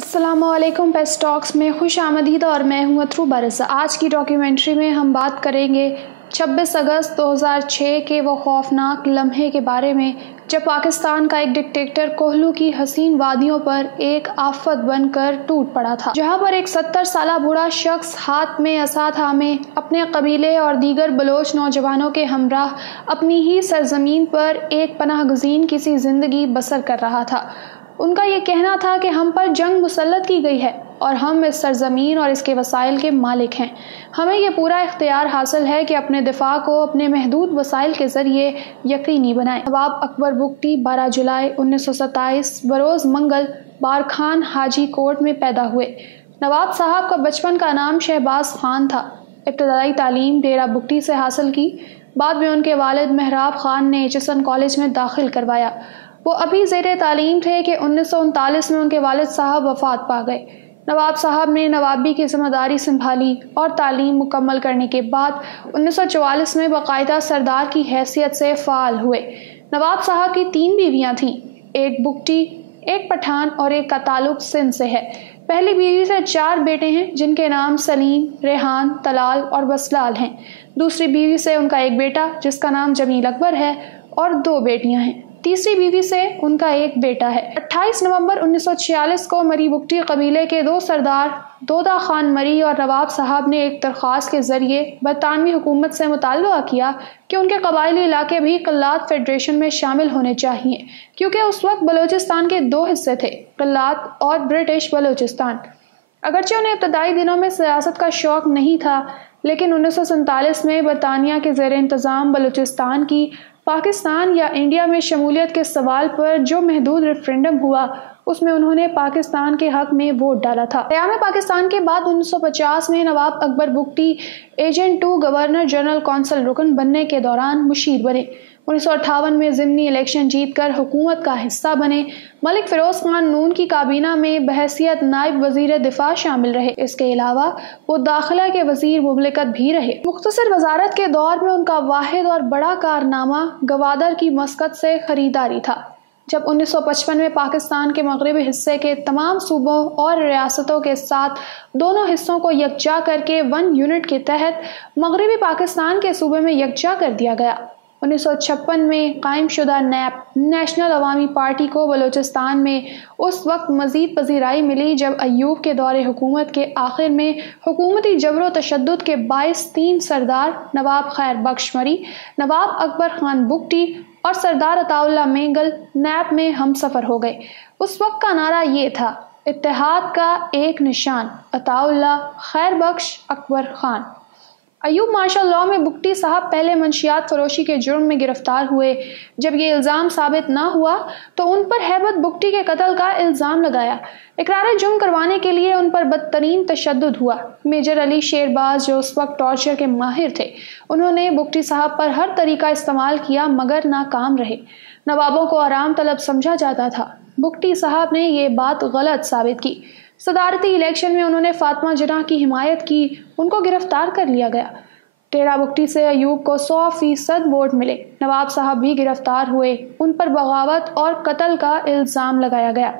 अस्सलाम वालेकुम paste talks में खुश आमदीद और मैं हूँ अथरूबा रज़ा। आज की डॉक्यूमेंट्री में हम बात करेंगे 26 अगस्त 2006 के वो खौफनाक लम्हे के बारे में जब पाकिस्तान का एक डिक्टेटर कोहलू की हसीन वादियों पर एक आफत बनकर टूट पड़ा था, जहां पर एक 70 साला बूढ़ा शख्स हाथ में असा थामे अपने कबीले और दीगर बलोच नौजवानों के हमराह अपनी ही सरजमीन पर एक पनाह गुज़ीन किसी ज़िंदगी बसर कर रहा था। उनका ये कहना था कि हम पर जंग मुसल्लत की गई है और हम इस सरजमीन और इसके वसाइल के मालिक हैं। हमें यह पूरा इख्तियार हासिल है कि अपने दिफा को अपने महदूद वसाइल के ज़रिए यकीनी बनाएं। नवाब अकबर बुगटी 12 जुलाई 1927 बरोज़ मंगल बारखान हाजी कोट में पैदा हुए। नवाब साहब का बचपन का नाम शहबाज खान था। इब्तदाई तालीम डेरा बुगटी से हासिल की। बाद में उनके वालिद मेहराब खान ने एचएसएन कॉलेज में दाखिल करवाया। वो अभी ज़ेरे तालीम थे कि 1939 में उनके वालिद साहब वफ़ात पा गए। नवाब साहब ने नवाबी की ज़िम्मेदारी संभाली और तालीम मुकम्मल करने के बाद 1944 में बाकायदा सरदार की हैसियत से फ़ाल हुए। नवाब साहब की 3 बीवियाँ थीं, एक बुगटी, एक पठान और एक का ताल्लुक़ सिंध से है। पहली बीवी से 4 बेटे हैं जिनके नाम सलीम, रेहान, तलाल और बसलाल हैं। दूसरी बीवी से उनका एक बेटा जिसका नाम जमील अकबर है और 2 बेटियां हैं। तीसरी बीवी से उनका एक बेटा है। 28 नवंबर 1946 को मरी बुगटी कबीले के 2 सरदार दोदा खान मरी और नवाब साहब ने एक दरख्वास्त के ज़रिए बरतानवी हुकूमत से मुतालबा किया कि उनके कबायली इलाके भी क़िल्लात फेडरेशन में शामिल होने चाहिए, क्योंकि उस वक्त बलूचिस्तान के 2 हिस्से थे, क़िल्लात और ब्रिटिश बलूचिस्तान। अगरचे उन्हें इब्तदाई दिनों में सियासत का शौक़ नहीं था, लेकिन 1947 में बरतानिया के ज़ेर इंतज़ाम बलूचिस्तान की पाकिस्तान या इंडिया में शमूलियत के सवाल पर जो महदूद रेफरेंडम हुआ, उसमें उन्होंने पाकिस्तान के हक में वोट डाला था। क़याम पाकिस्तान के बाद 1950 में Nawab Akbar Bugti agent 2 governor general council रुकन बनने के दौरान मुशीर बने। 1958 में ज़िमनी इलेक्शन जीतकर हुकूमत का हिस्सा बने। मलिक फ़िरोज़ खान नून की काबीना में बहैसियत नायब वज़ीर दिफा शामिल रहे। इसके अलावा वो दाखिला के वज़ीर मुमलिकत भी रहे। मुख्तसर वज़ारत के दौर में उनका वाहिद और बड़ा कारनामा गवादर की मस्कत से ख़रीदारी था। जब 1955 में पाकिस्तान के मगरबी हिस्से के तमाम सूबों और रियासतों के साथ दोनों हिस्सों को यकजा करके 1 यूनिट के तहत मगरबी पाकिस्तान के सूबे में यकजा कर दिया गया। 1956 में कायम शुदा नैप नेशनल अवामी पार्टी को बलूचिस्तान में उस वक्त मज़ीद पज़ीराई मिली जब अय्यूब के दौरे हुकूमत के आखिर में हुकूमती जबर व तशद्दुद के बाइस 3 सरदार नवाब खैर बख्श मरी, नवाब अकबर खान बुगटी और सरदार अताउल्ला मेंगल नैप में हम सफ़र हो गए। उस वक्त का नारा ये था, इत्तेहाद का एक निशान, अताउल्ला, खैर बख्श, अकबर खान। अयूब मार्शल लॉ में बुगटी साहब पहले मंशियात फरोशी के जुर्म में गिरफ्तार हुए। जब ये इल्ज़ाम साबित ना हुआ तो उन पर हैबत बुगटी के कत्ल का इल्ज़ाम लगाया। इकरार जुर्म करवाने के लिए उन पर बदतरीन तशद्दुद हुआ। मेजर अली शेरबाज जो उस वक्त टॉर्चर के माहिर थे, उन्होंने बुगटी साहब पर हर तरीका इस्तेमाल किया मगर नाकाम रहे। नवाबों को आराम तलब समझा जाता था। बुगटी साहब ने ये बात गलत साबित की। सदारती इलेक्शन में उन्होंने फातिमा जिन्नाह की हिमायत की, उनको गिरफ्तार कर लिया गया। डेरा बुगटी से अयूब को 100% वोट मिले। नवाब साहब भी गिरफ्तार हुए, उन पर बगावत और कत्ल का इल्ज़ाम लगाया गया।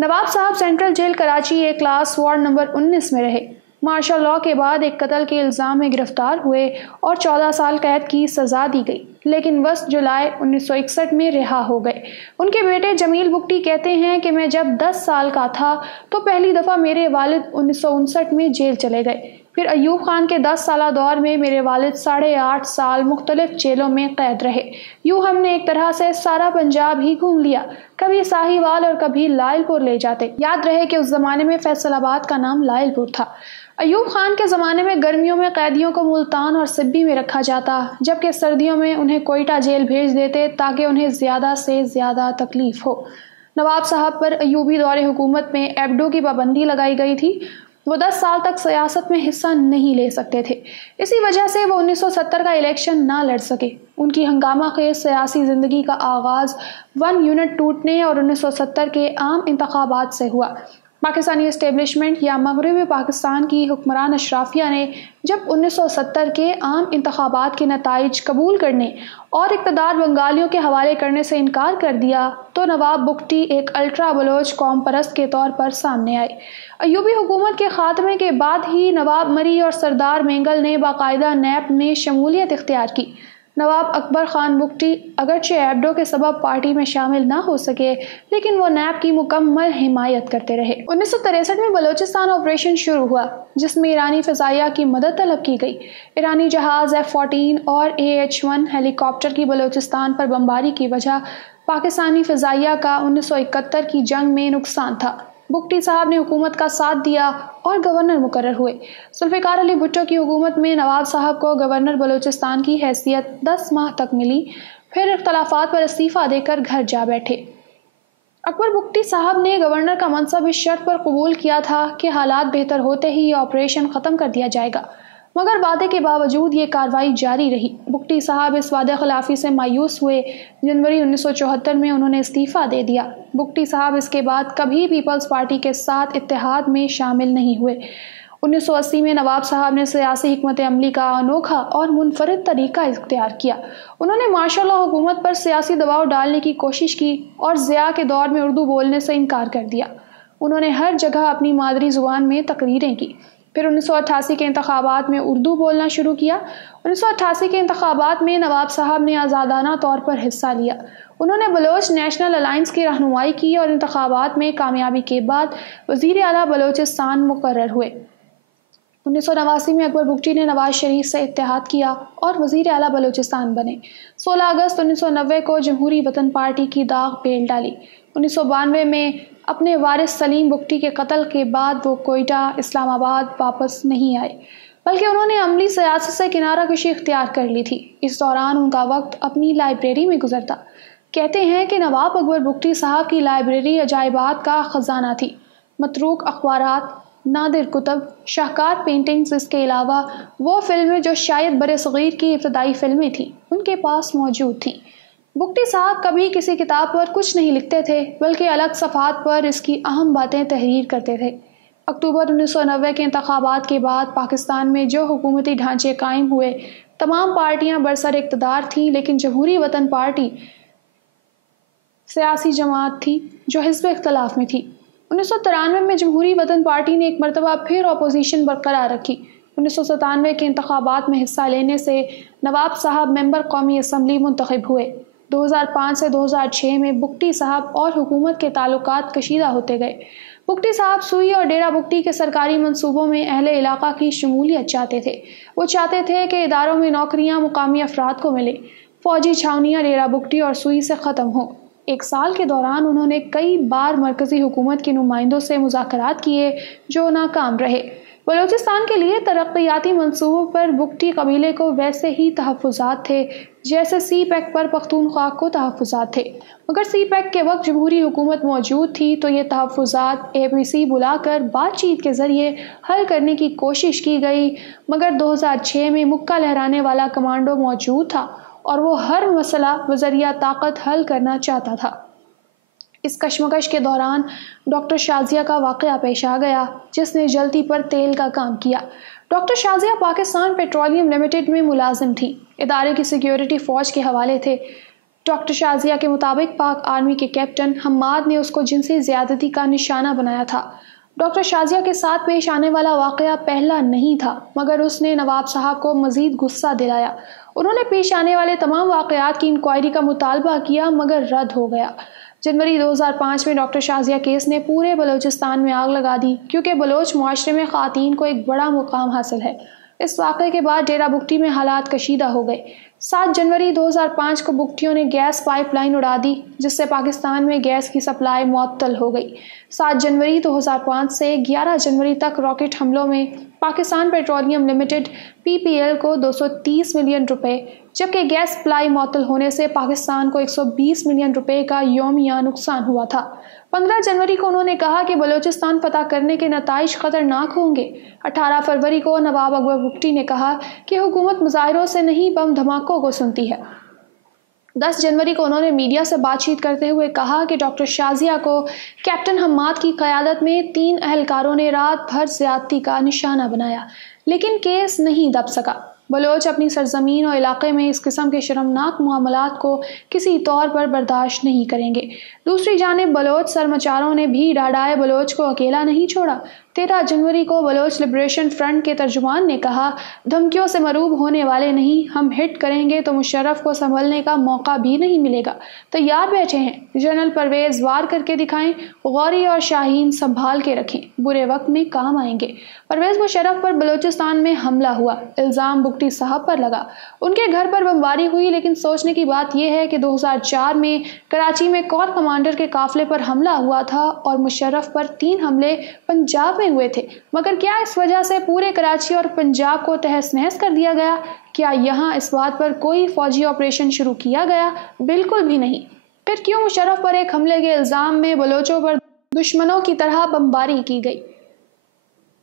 नवाब साहब सेंट्रल जेल कराची ए क्लास वार्ड नंबर 19 में रहे। मार्शल लॉ के बाद एक कत्ल के इल्ज़ाम में गिरफ्तार हुए और 14 साल कैद की सज़ा दी गई, लेकिन 10 जुलाई 1961 में रिहा हो गए। उनके बेटे जमील बुगटी कहते हैं कि मैं जब 10 साल का था तो पहली दफ़ा मेरे वालिद 1959 में जेल चले गए। फिर अयूब खान के 10 साला दौर में मेरे वालिद 8.5 साल मुख्तलिफ जेलों में कैद रहे। यूँ हमने एक तरह से सारा पंजाब ही घूम लिया, कभी साहिवाल और कभी लायलपुर ले जाते। याद रहे कि उस ज़माने में फैसलाबाद का नाम लायलपुर था। अयूब खान के ज़माने में गर्मियों में कैदियों को मुल्तान और सिब्बी में रखा जाता, जबकि सर्दियों में उन्हें कोयटा जेल भेज देते ताकि उन्हें ज़्यादा से ज़्यादा तकलीफ़ हो। नवाब साहब पर अयूबी दौरे हुकूमत में एबडो की पाबंदी लगाई गई थी। वो 10 साल तक सियासत में हिस्सा नहीं ले सकते थे। इसी वजह से वो 1970 का इलेक्शन ना लड़ सके। उनकी हंगामा खेज सियासी ज़िंदगी का आगाज़ 1 यूनिट टूटने और 1970 के आम इंतखाबात से हुआ। پاکستانی اسٹیبلشمنٹ یا مغربی پاکستان کی حکمران اشرافیہ نے جب 1970 کے عام انتخابات کے نتائج قبول کرنے اور اقتدار بنگالیوں کے حوالے کرنے سے انکار کر دیا تو نواب بگٹی ایک الٹرا بلوچ قوم پرست کے طور پر سامنے آئے۔ ایوبی حکومت کے خاتمے کے بعد ہی نواب مری اور سردار مینگل نے باقاعدہ نیب میں شمولیت اختیار کی۔ نواب اکبر خان بگٹی اگرچہ ایبڈو کے سبب پارٹی میں شامل نہ ہو سکے لیکن وہ نیب کی مکمل حمایت کرتے رہے۔ 1963 میں بلوچستان آپریشن شروع ہوا جس میں ایرانی فضائیہ کی مدد طلب کی گئی۔ ایرانی جہاز F-14 اور AH-1 ہیلی کاپٹر کی بلوچستان پر بمباری کی وجہ پاکستانی فضائیہ کا 1971 کی جنگ میں نقصان تھا۔ بگٹی صاحب نے حکومت کا ساتھ دیا اور گورنر مقرر ہوئے۔ ذوالفقار علی بھٹو کی حکومت میں نواب صاحب کو گورنر بلوچستان کی حیثیت 10 ماہ تک ملی، پھر اختلافات پر استعفیٰ دے کر گھر جا بیٹھے۔ اکبر بگٹی صاحب نے گورنر کا منصب اس شرط پر قبول کیا تھا کہ حالات بہتر ہوتے ہی یہ آپریشن ختم کر دیا جائے گا، مگر وعدے کے باوجود یہ کارروائی جاری رہی۔ بگٹی صاحب اس وعدہ خلافی سے مایوس ہوئے۔ جنوری 1974 میں انہوں نے استعفیٰ دے دیا۔ بگٹی صاحب اس کے بعد کبھی پیپلز پارٹی کے ساتھ اتحاد میں شامل نہیں ہوئے۔ 1980 میں نواب صاحب نے سیاسی حکمت عملی کا انوکھا اور منفرد طریقہ اختیار کیا۔ انہوں نے ماشاء اللہ حکومت پر سیاسی دباؤ ڈالنے کی کوشش کی اور ضیاء کے دور میں اردو بولنے سے انکار کر دیا۔ انہوں نے ہر جگہ اپنی مادری زبان میں تقریریں کی۔ پھر 1988 کے انتخابات میں اردو بولنا شروع کیا۔ 1988 کے انتخابات میں نواب صاحب نے آزادانہ طور پر حصہ لیا۔ انہوں نے بلوچ نیشنل الائنس کی رہنمائی کی اور انتخابات میں کامیابی کے بعد وزیر اعلیٰ بلوچستان مقرر ہوئے۔ 1989 میں اکبر بگٹی نے نواز شریف سے اتحاد کیا اور وزیر اعلیٰ بلوچستان بنے۔ 16 اگست 1990 کو جمہوری وطن پارٹی کی داغ بیل ڈالی۔ 1992 میں اپنے وارث سلیم بگٹی کے قتل کے بعد وہ کوئٹہ، اسلام آباد واپس نہیں آئے، بلکہ انہوں نے عملی سیاست سے کنارہ کشی اختیار کر لی تھی۔ اس دوران ان کا وقت اپنی لائبریری میں گزرتا۔ کہتے ہیں کہ نواب اکبر بگٹی صاحب کی لائبریری عجائبات کا خزانہ تھی۔ متروک اخبارات، نادر کتب، شاہکار پینٹنگز، اس کے علاوہ وہ فلمیں جو شاید برصغیر کی ابتدائی فلمیں تھیں ان کے پاس موجود تھیں۔ بگٹی صاحب کبھی کسی کتاب پر کچھ نہیں لکھتے تھے بلکہ الگ صفحات پر اس کی اہم باتیں تحریر کرتے تھے۔ اکتوبر 1990 کے انتخابات کے بعد پاکستان میں جو حکومتی ڈھانچے قائم ہوئے تمام پارٹیاں برسر اقتدار تھیں، لیکن جمہوری وطن پارٹی سیاسی جماعت تھی جو حزب اختلاف میں تھی۔ 1993 میں جمہوری وطن پارٹی نے ایک مرتبہ پھر اپوزیشن برقرار رکھی۔ 1997 کے انتخابات میں حصہ لینے سے نواب صاحب ممبر قومی اسمبلی منتخب ہوئے۔ 2005 سے 2006 میں بگٹی صاحب اور حکومت کے تعلقات کشیدہ ہوتے گئے۔ بگٹی صاحب سوئی اور ڈیرہ بگٹی کے سرکاری منصوبوں میں اہل علاقہ کی شمولیت چاہتے تھے۔ وہ چاہتے تھے کہ اداروں میں نوکریاں مقامی افراد کو ملیں، فوجی چھاونیاں ڈیرہ بگٹی اور سوئی سے ختم ہوں۔ ایک سال کے دوران انہوں نے کئی بار مرکزی حکومت کے نمائندوں سے مذاکرات کیے جو ناکام رہے۔ بلوچستان کے لیے ترقیاتی منصوبوں پر بگٹی قبیلے کو ویسے ہی تحفظات تھے جیسے سی پیک پر پختونخوا کو تحفظات تھے، مگر سی پیک کے وقت جمہوری حکومت موجود تھی تو یہ تحفظات APC بلا کر بات چیت کے ذریعے حل کرنے کی کوشش کی گئی، مگر 2006 میں مکہ لہرانے والا کمانڈو موجود تھا اور وہ ہر مسئلہ بذریعہ طاقت حل کرنا چاہتا تھا۔ اس کشمکش کے دوران ڈاکٹر شازیہ کا واقعہ پیش آ گیا جس نے جلتی پر تیل کا کام کیا۔ Doctor Shazia Pakistan petroleum limited میں ملازم تھی، ادارے کی سیکیورٹی فوج کے حوالے تھے۔ ڈاکٹر شازیہ کے مطابق پاک آرمی کے کیپٹن حماد نے اس کو جنسی زیادتی کا نشانہ بنایا تھا۔ ڈاکٹر شازیہ کے ساتھ پیش آنے والا واقعہ پہلا نہیں تھا، مگر اس نے نواب صاحب کو مزید غصہ دلایا۔ انہوں نے پیش آنے والے تمام واقعات کی انکوائری کا مطالبہ کیا مگر رد ہو گیا۔ جنوری 2005 میں ڈاکٹر شازیہ کیس نے پورے بلوچستان میں آگ لگا دی کیونکہ بلوچ معاشرے میں خواتین کو ایک بڑا مقام حاصل ہے۔ اس واقعے کے بعد ڈیرہ بگٹی میں حالات کشیدہ ہو گئے۔ 7 جنوری 2005 کو بگٹیوں نے گیس پائپ لائن اڑا دی جس سے پاکستان میں گیس کی سپلائی معطل ہو گئی۔ 7 جنوری 2005 سے 11 جنوری تک راکٹ حملوں میں پاکستان پیٹرولیم لمیٹڈ PPL کو 230 ملین روپے جبکہ گیس سپلائی معطل ہونے سے پاکستان کو 120 ملین روپے کا یومیہ نقصان ہوا تھا۔ 15 جنوری کو انہوں نے کہا کہ بلوچستان فتح کرنے کے نتائج خطرناک ہوں گے۔ 18 فروری کو نواب اکبر بگٹی نے کہا کہ حکومت مظاہروں سے نہیں بم دھماکوں کو سنتی ہے۔ 10 जनवरी को उन्होंने मीडिया से बातचीत करते हुए कहा कि डॉक्टर शाजिया को कैप्टन हम्माद की क़यादत में 3 अहलकारों ने रात भर ज़्यादती का निशाना बनाया, लेकिन केस नहीं दब सका। बलोच अपनी सरजमीन और इलाके में इस किस्म के शर्मनाक मामलात को किसी तौर पर बर्दाश्त नहीं करेंगे। दूसरी जानिब बलोच सरमचारों ने भी डाडाए बलोच को अकेला नहीं छोड़ा। 13 जनवरी को बलोच लिबरेशन फ्रंट के तर्जुमान ने कहा, धमकियों से मरूब होने वाले नहीं, हम हिट करेंगे तो मुशर्रफ को संभलने का मौका भी नहीं मिलेगा। तैयार बैठे हैं, जनरल परवेज वार करके दिखाएं, गौरी और शाहीन संभाल के रखें, बुरे वक्त में काम आएंगे। परवेज मुशर्रफ पर बलूचिस्तान में हमला हुआ, इल्ज़ाम बुगटी साहब पर लगा। उनके घर पर बमबारी हुई, लेकिन सोचने की बात यह है कि 2004 में कराची में कोर कमांडर के काफिले पर हमला हुआ था और मुशर्रफ पर 3 हमले पंजाब में हुए थे। मगर क्या इस वजह से पूरे कराची और पंजाब को तहस नहस कर दिया गया? क्या यहाँ इस बात पर कोई फौजी ऑपरेशन शुरू किया गया? बिल्कुल भी नहीं। फिर क्यों मुशर्रफ पर एक हमले के इल्ज़ाम में बलोचों पर दुश्मनों की तरह बमबारी की गई?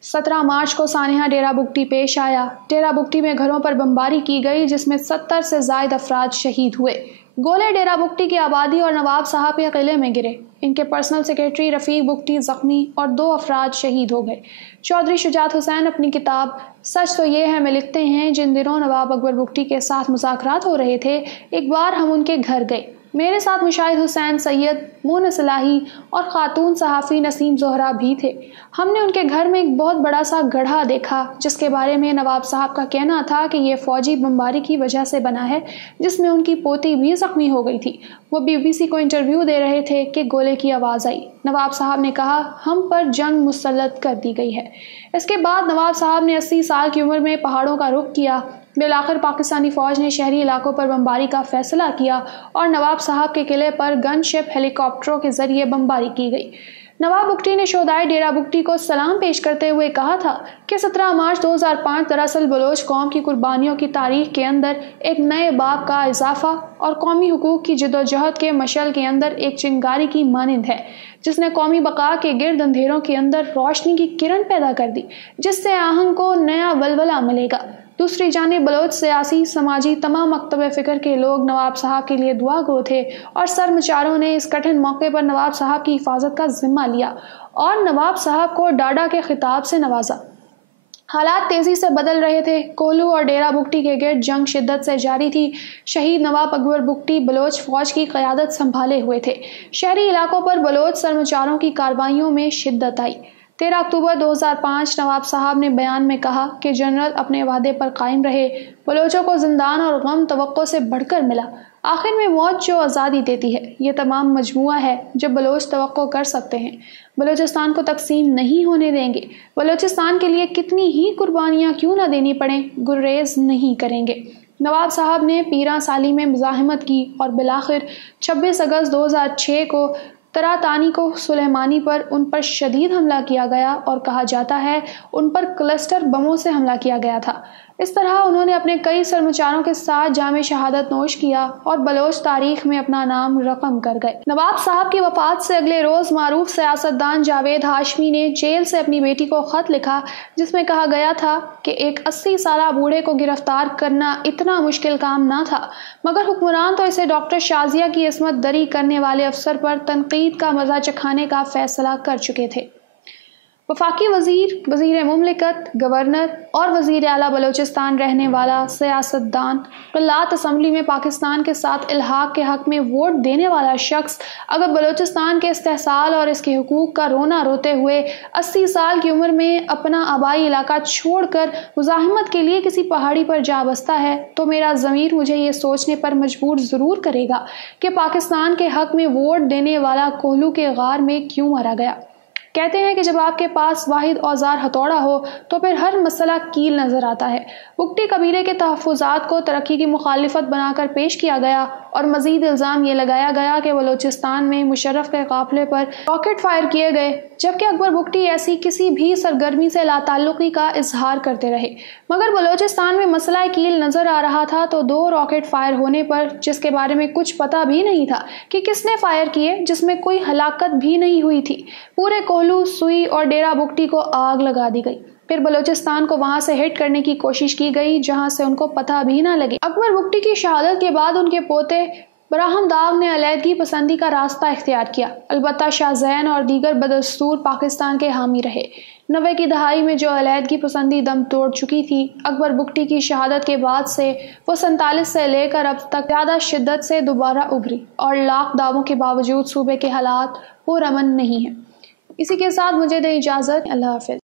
17 मार्च को सानिया डेरा बुगटी पेश आया। डेरा बुगटी में घरों पर बमबारी की गई, जिसमें 70 से ज़ायद अफराद शहीद हुए। गोले डेरा बुगटी की आबादी और नवाब साहब के किले में गिरे। इनके पर्सनल सेक्रेटरी रफ़ीक बुगटी ज़ख्मी और 2 अफराद शहीद हो गए। चौधरी शुजात हुसैन अपनी किताब सच तो ये है में लिखते हैं, जिन दिनों नवाब अकबर बुगटी के साथ मुज़ाकरात हो रहे थे, एक बार हम उनके घर गए। मेरे साथ मुशाहिद हुसैन सैयद, मोनस इलाही और ख़ातून सहाफ़ी नसीम ज़ोहरा भी थे। हमने उनके घर में एक बहुत बड़ा सा गड्ढा देखा, जिसके बारे में नवाब साहब का कहना था कि ये फ़ौजी बमबारी की वजह से बना है, जिसमें उनकी पोती भी ज़ख्मी हो गई थी। वो BBC को इंटरव्यू दे रहे थे कि गोले की आवाज़ आई। नवाब साहब ने कहा, हम पर जंग मुसल्लत कर दी गई है। इसके बाद नवाब साहब ने 80 साल की उम्र में पहाड़ों का रुख किया। बिलाखिर पाकिस्तानी फ़ौज ने शहरी इलाकों पर बमबारी का फैसला किया और नवाब साहब के किले पर गनशिप हेलीकॉप्टरों के ज़रिए बमबारी की गई। नवाब बुगटी ने शोहदाए डेरा बुगटी को सलाम पेश करते हुए कहा था कि 17 मार्च 2005 दरअसल बलोच कौम की कुर्बानियों की तारीख के अंदर एक नए बाब का इजाफा और कौमी हुकूक की जदोजहद के मशल के अंदर एक चिंगारी की मानिंद है, जिसने कौमी बका के गिर्द अंधेरों के अंदर रोशनी की किरण पैदा कर दी, जिससे आहंग को नया वलवला मिलेगा। दूसरी जानिब बलोच सियासी, समाजी तमाम मकतब फ़िक्र के लोग नवाब साहब के लिए दुआ गो थे और सरमचारों ने इस कठिन मौके पर नवाब साहब की हिफाजत का जिम्मा लिया और नवाब साहब को डाडा के खिताब से नवाजा। हालात तेज़ी से बदल रहे थे। कोहलू और डेरा बुगटी के गिर्द जंग शिद्दत से जारी थी। शहीद नवाब अकबर बुगटी बलोच फ़ौज की क़यादत संभाले हुए थे। शहरी इलाकों पर बलोच सरमचारों की कार्रवाइयों में शिद्दत आई। 13 अक्टूबर 2005 नवाब साहब ने बयान में कहा कि जनरल अपने वादे पर कायम रहे। बलोचों को जिंदान और गम तवक्को से बढ़कर मिला। आखिर में मौत जो आज़ादी देती है, ये तमाम मजमुआ है जो बलोच तवक्को कर सकते हैं। बलोचिस्तान को तकसीम नहीं होने देंगे। बलोचिस्तान के लिए कितनी ही कुर्बानियाँ क्यों न देनी पड़ें, गुर्रेज नहीं करेंगे। नवाब साहब ने पीरा साली में मुज़ाहमत की और बिलाखिर 26 अगस्त 2006 को तरातानी को सुलेमानी पर उन पर शदीद हमला किया गया और कहा जाता है उन पर क्लस्टर बमों से हमला किया गया था। इस तरह उन्होंने अपने कई सरमचारों के साथ जामे शहादत नोश किया और बलोच तारीख में अपना नाम रकम कर गए। नवाब साहब की वफात से अगले रोज़ मारूफ सियासतदान जावेद हाशमी ने जेल से अपनी बेटी को ख़त लिखा, जिसमें कहा गया था कि एक 80 साला बूढ़े को गिरफ्तार करना इतना मुश्किल काम ना था, मगर हुक्मरान तो इसे डॉक्टर शाजिया की इस्मत दरी करने वाले अफसर पर तनकीद का मज़ा चखाने का फैसला कर चुके थे। वफाकी वज़ीर, वज़ीर मुमलिकत, गवर्नर और वज़ीर आला बलोचिस्तान रहने वाला सियासतदान, क़िलात असम्बली में पाकिस्तान के साथ इल्हाक़ के हक़ में वोट देने वाला शख्स अगर बलोचिस्तान के इस्तेहसाल और इसके हुकूक का रोना रोते हुए 80 साल की उम्र में अपना आबाई इलाका छोड़कर मुज़ाहमत के लिए किसी पहाड़ी पर जा बसता है, तो मेरा ज़मीर मुझे ये सोचने पर मजबूर ज़रूर करेगा कि पाकिस्तान के हक़ में वोट देने वाला कोहलू के गार में क्यों मारा गया। कहते हैं कि जब आपके पास वाहिद औजार हथौड़ा हो तो फिर हर मसला कील नज़र आता है। बुगटी कबीले के तहफ़्फ़ुज़ात को तरक्की की मुखालिफत बनाकर पेश किया गया और मज़ीद इल्ज़ाम ये लगाया गया कि बलोचिस्तान में मुशर्रफ के काफ़िले पर रॉकेट फायर किए गए, जबकि अकबर बुगटी ऐसी किसी भी सरगर्मी से लाताल्लुक़ी का इजहार करते रहे। मगर बलोचिस्तान में मसला कील नज़र आ रहा था तो 2 रॉकेट फायर होने पर, जिसके बारे में कुछ पता भी नहीं था कि किसने फायर किए, जिसमें कोई हलाकत भी नहीं हुई थी, पूरे कोहलू, सुई और डेरा बुगटी को आग लगा दी गई। फिर बलोचिस्तान को वहां से हिट करने की कोशिश की गई, जहां से उनको पता भी ना लगे। अकबर बुगटी की शहादत के बाद उनके पोते براہم داغ نے علیحدگی پسندی کا راستہ اختیار کیا، البتہ شاہ زین اور دیگر بدستور پاکستان کے حامی رہے۔ 90 کی دہائی میں جو علیحدگی پسندی دم توڑ چکی تھی، اکبر بگٹی کی شہادت کے بعد سے وہ 47 سے لے کر اب تک زیادہ شدت سے دوبارہ ابھری اور لاکھ دعووں کے باوجود صوبے کے حالات پرامن نہیں ہیں۔ اسی کے ساتھ مجھے دیں اجازت، اللہ حافظ۔